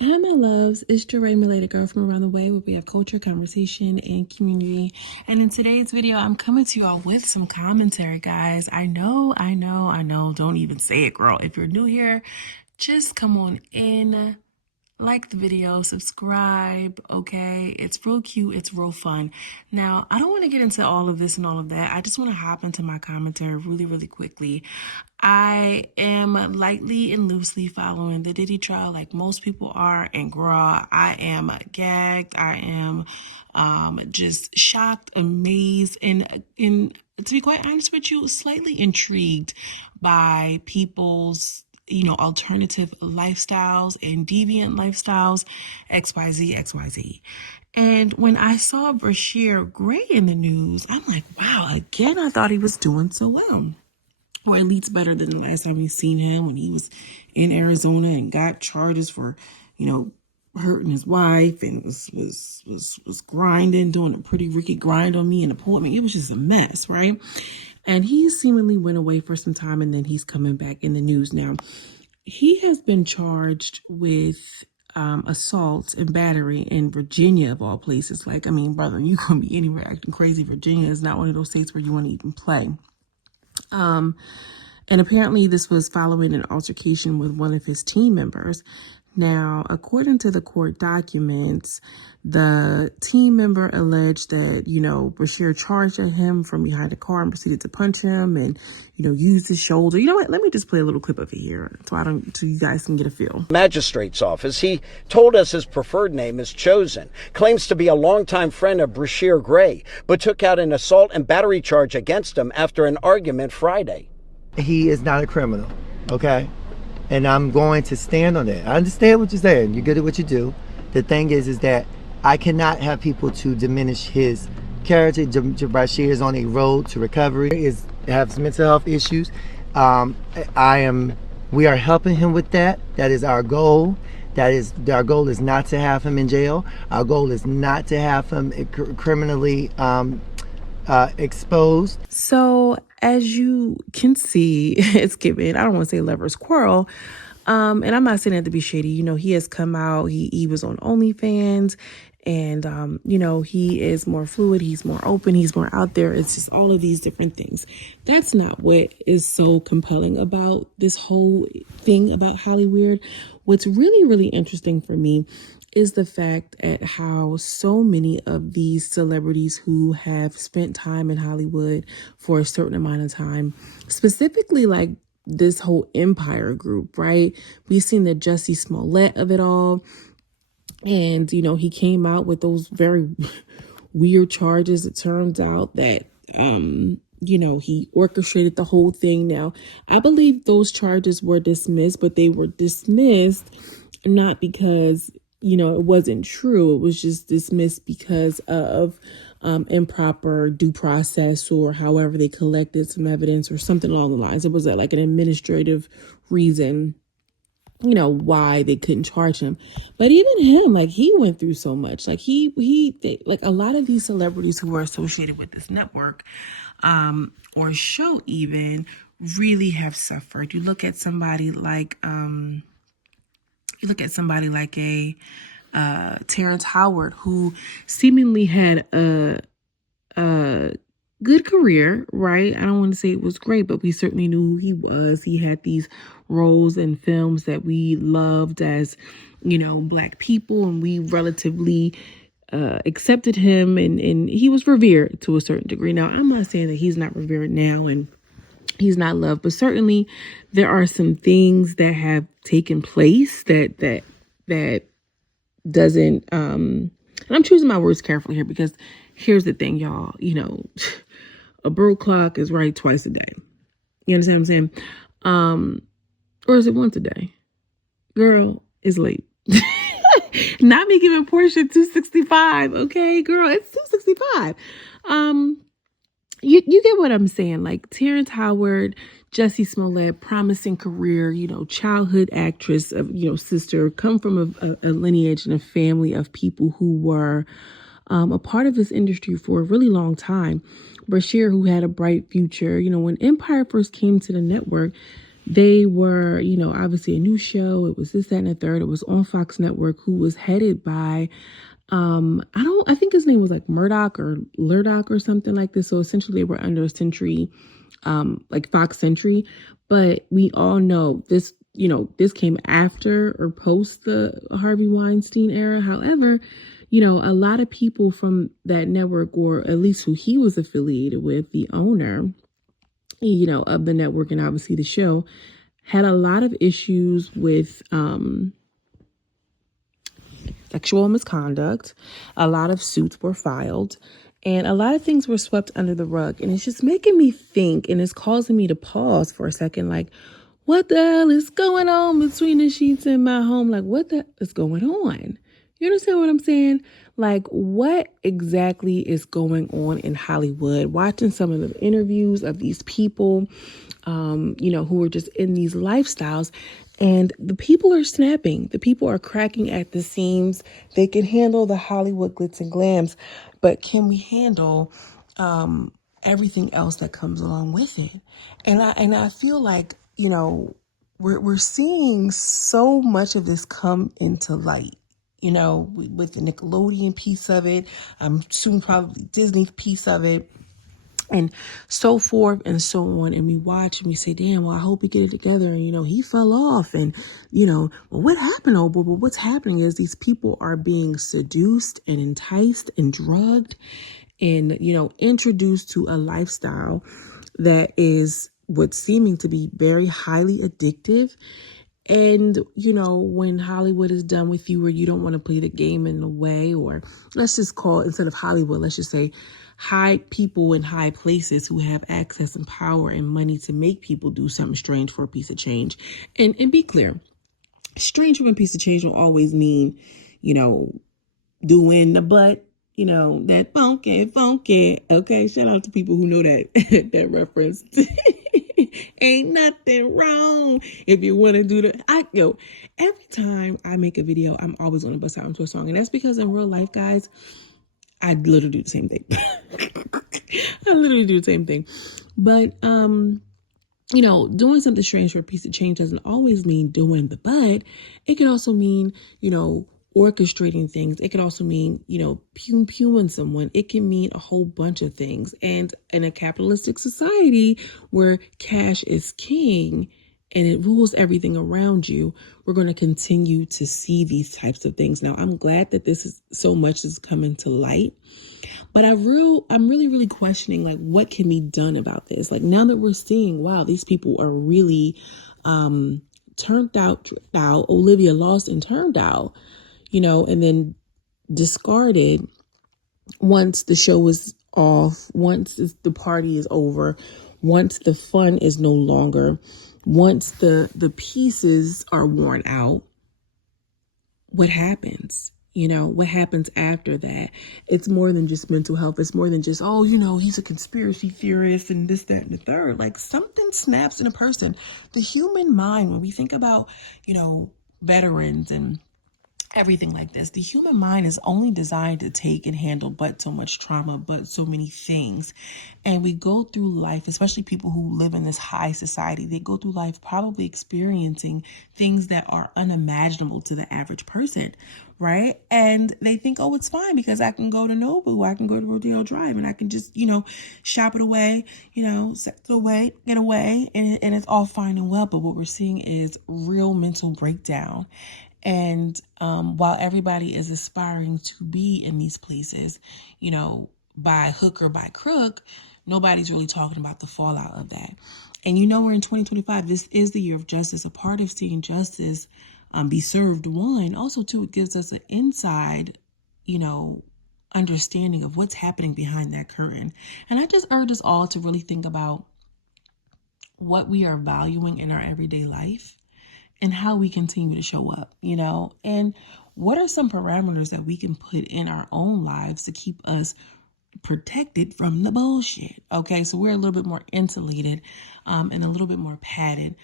Hi, my loves. It's Jeray, Milady Girl from around the way, where we have culture, conversation, and community. And in today's video, I'm coming to y'all with some commentary, guys. I know. Don't even say it, girl. If you're new here, just come on in. Like the video, subscribe, okay? It's real cute, it's real fun. Now, I don't want to get into all of this and all of that. I just want to hop into my commentary really quickly. I am lightly and loosely following the Diddy trial like most people are, and girl, I am gagged. I am just shocked, amazed, and to be quite honest with you, slightly intrigued by people's alternative lifestyles and deviant lifestyles, XYZ. And when I saw Bryshere Gray in the news, I'm like, wow, again, I thought he was doing so well. Or at least better than the last time we seen him when he was in Arizona and got charges for, hurting his wife and was grinding, doing a pretty Ricky grind on me in the pool. I mean, it was just a mess, right? And he seemingly went away for some time, and then he's coming back in the news now. He has been charged with assault and battery in Virginia, of all places. Like, I mean, brother, you gonna be anywhere acting crazy. Virginia is not one of those states where you want to even play. And apparently this was following an altercation with one of his team members. Now, according to the court documents, the team member alleged that, Bryshere charged at him from behind the car and proceeded to punch him and, used his shoulder. You know what? Let me just play a little clip of it here so you guys can get a feel. Magistrate's office. He told us his preferred name is Chosen. Claims to be a longtime friend of Bryshere Gray, but took out an assault and battery charge against him after an argument Friday. He is not a criminal, okay? And I'm going to stand on that. I understand what you're saying. You're good at what you do. The thing is that I cannot have people to diminish his character. Bryshere is on a road to recovery. He has mental health issues. We are helping him with that. That is our goal. Our goal is not to have him in jail. Our goal is not to have him criminally exposed. So as you can see, it's given, I don't want to say lover's quarrel. And I'm not saying that to be shady. He has come out, he was on OnlyFans, and, he is more fluid, he's more open, he's more out there. It's just all of these different things. That's not what is so compelling about this whole thing about Hollywood. What's really interesting for me is the fact at how so many of these celebrities who have spent time in Hollywood for a certain amount of time, specifically like this whole Empire group, right? We've seen the Jussie Smollett of it all. And, he came out with those very weird charges. It turns out that, he orchestrated the whole thing. Now, I believe those charges were dismissed, but they were dismissed not because it wasn't true. It was just dismissed because of improper due process, or however they collected some evidence or something along the lines. It was like an administrative reason, why they couldn't charge him. But even him, like, he went through so much. Like like a lot of these celebrities who are associated with this network or show even really have suffered. You look at somebody like a Terrence Howard, who seemingly had a good career, right? I don't want to say it was great, but we certainly knew who he was. He had these roles in films that we loved as, Black people, and we relatively accepted him, and he was revered to a certain degree. Now, I'm not saying that he's not revered now and he's not loved, but certainly there are some things that have taken place that doesn't, and I'm choosing my words carefully here, because here's the thing, y'all, a broke clock is right twice a day. You understand what I'm saying? Or is it once a day? Girl, it's late. Not me giving Portia 265, okay, girl, it's 265. You get what I'm saying? Like Terrence Howard, Jussie Smollett, promising career, childhood actress of, sister, come from a lineage and a family of people who were a part of this industry for a really long time. Bryshere, who had a bright future, when Empire first came to the network, They were, obviously a new show. It was this, that, and the third. It was on Fox Network, who was headed by, I think his name was like Murdoch or Lurdoch or something like this. So essentially they were under a Century, like Fox Century. But we all know this, this came after or post the Harvey Weinstein era. However, a lot of people from that network, or at least who he was affiliated with, the owner, of the network and obviously the show, had a lot of issues with sexual misconduct. A lot of suits were filed and a lot of things were swept under the rug. And it's just making me think, and it's causing me to pause for a second, like, what the hell is going on between the sheets in my home? Like, what the is going on? You understand what I'm saying? Like, what exactly is going on in Hollywood? Watching some of the interviews of these people, who are just in these lifestyles, and the people are snapping. The people are cracking at the seams. They can handle the Hollywood glitz and glams, but can we handle everything else that comes along with it? And I feel like, we're seeing so much of this come into light. With the Nickelodeon piece of it, soon probably Disney piece of it, and so forth and so on. And we watch and we say, damn, well, I hope we get it together. And, he fell off. And, well, what happened? Oh, but what's happening is these people are being seduced and enticed and drugged and, introduced to a lifestyle that is what's seeming to be very highly addictive. And, when Hollywood is done with you, or you don't want to play the game in a way, or let's just call it, instead of Hollywood, let's just say high people in high places who have access and power and money to make people do something strange for a piece of change. And be clear, strange for a piece of change will always mean, doing the butt, that funky. Okay, shout out to people who know that that reference. Ain't nothing wrong if you want to do the. Every time I make a video, I'm always going to bust out into a song, and that's because in real life, guys, I literally do the same thing. I literally do the same thing, but doing something strange for a piece of change doesn't always mean doing the butt. It can also mean, orchestrating things. It could also mean, pewing someone. It can mean a whole bunch of things. And in a capitalistic society where cash is king and it rules everything around you, we're going to continue to see these types of things. Now, I'm glad that this is so much is coming to light, but I'm really, really questioning, like, what can be done about this? Like, now that we're seeing, wow, these people are really turned out. Olivia lost and turned out, and then discarded once the show is off, once the party is over, once the fun is no longer, once the pieces are worn out. What happens? What happens after that? It's more than just mental health. It's more than just, he's a conspiracy theorist and this, that, and the third. Like, something snaps in a person. The human mind, when we think about, veterans and everything like this, the human mind is only designed to take and handle but so much trauma, but so many things. And we go through life, especially people who live in this high society, they go through life probably experiencing things that are unimaginable to the average person, right? And they think, oh, it's fine because I can go to Nobu, I can go to Rodeo Drive, and I can just, shop it away, sex it away, get away, and it's all fine and well. But what we're seeing is real mental breakdown. And while everybody is aspiring to be in these places, by hook or by crook, nobody's really talking about the fallout of that. And we're in 2025. This is the year of justice. A part of seeing justice be served, one, also two, it gives us an inside, understanding of what's happening behind that curtain. And I just urge us all to really think about what we are valuing in our everyday life and how we continue to show up, and what are some parameters that we can put in our own lives to keep us protected from the bullshit. Okay, so we're a little bit more insulated and a little bit more padded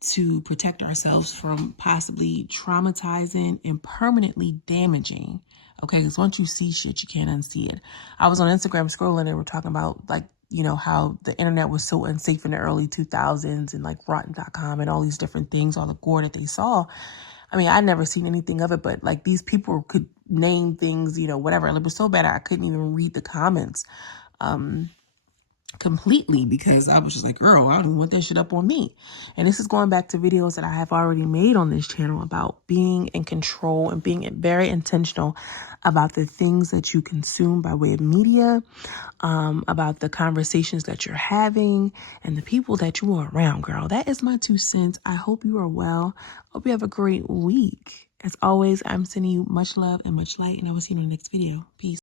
to protect ourselves from possibly traumatizing and permanently damaging. Okay, because once you see shit, you can't unsee it. I was on Instagram scrolling and we're talking about, like, you know, how the internet was so unsafe in the early 2000s and like rotten.com and all these different things, all the gore that they saw. I mean, I'd never seen anything of it, but like these people could name things, you know, whatever. And it was so bad I couldn't even read the comments completely because I was just like, girl, I don't even want that shit up on me. And this is going back to videos that I have already made on this channel about being in control and being very intentional about the things that you consume by way of media, about the conversations that you're having and the people that you are around, girl. That is my 2 cents. I hope you are well. Hope you have a great week. As always, I'm sending you much love and much light, and I will see you in the next video. Peace.